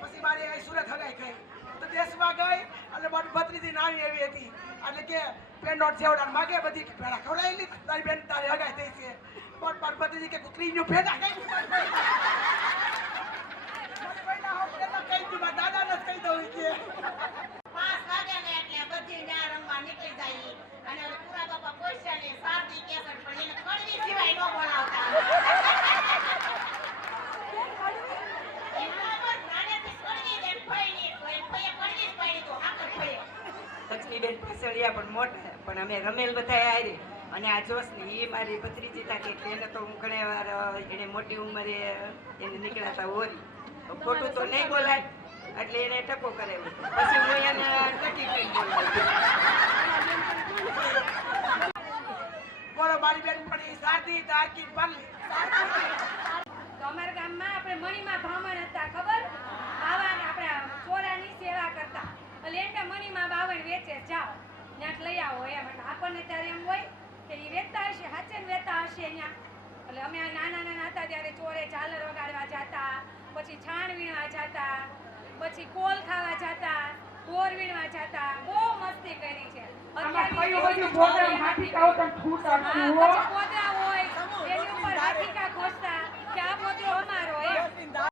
પછી મારી અહીં સુરત હગાઈ ગઈ તો દેશમાં ગઈ એટલે મારી ભત્રીજી નાની એવી હતી એટલે કે પેનોટ જેવડા માગે બધી ભેળા ખવડાવી લીધી તારી બેન તારી હગાઈ થઈ છે મારી ભત્રીજી કે કુકરીનું ભેડા કઈ દાદા ને કહી દઉં કે 5 વાગ્યા ને એટલે બધી ન્યા રમવા નીકળી જાય અને પૂરા બાપા પોઈસા ને સાદી કેસર પણ એને કડવી સિવાય ન બોલાવતા લક્ષ્મીબેન પસળિયા પણ મોટા પણ અમે રમેલ બધા હારે અને આ જોશની એ મારી ભત્રીજી તાકે એને તો હું ઘણી વાર એને મોટી ઉંમરે એને નીકળ્યા હોરી ખોટું તો નહીં બોલાય એટલે એને ટકો કરાવ્યો પછી હું એને ટકી કરીને બોલાવી બોલો મારી બેન પણ સાદી તાકી પાલી અમારા ગામમાં આપણે મણીમાં બ્રાહ્મણ હતા ખબર બાવાને આપણે ચોરાની સેવા કરતા એટલે એને મણીમાં બાવણ વેચે જાઓ ત્યાં લઈ આવો એમ એટલે આપણને ત્યારે એમ હોય કે એ વેચતા હશે હાચે વેચતા હશે ત્યાં એટલે અમે નાના નાના હતા ત્યારે ચોરે ઝાલર વગાડવા જતા પછી છાણ વીણવા જતા પછી કોલ ખાવા જતા બોર વીણવા જતા બહુ મસ્તી કરી છે પછી પોદરા હોય એની ઉપર હાથીકા ખોસતા કે આ પોદરો અમારો એમ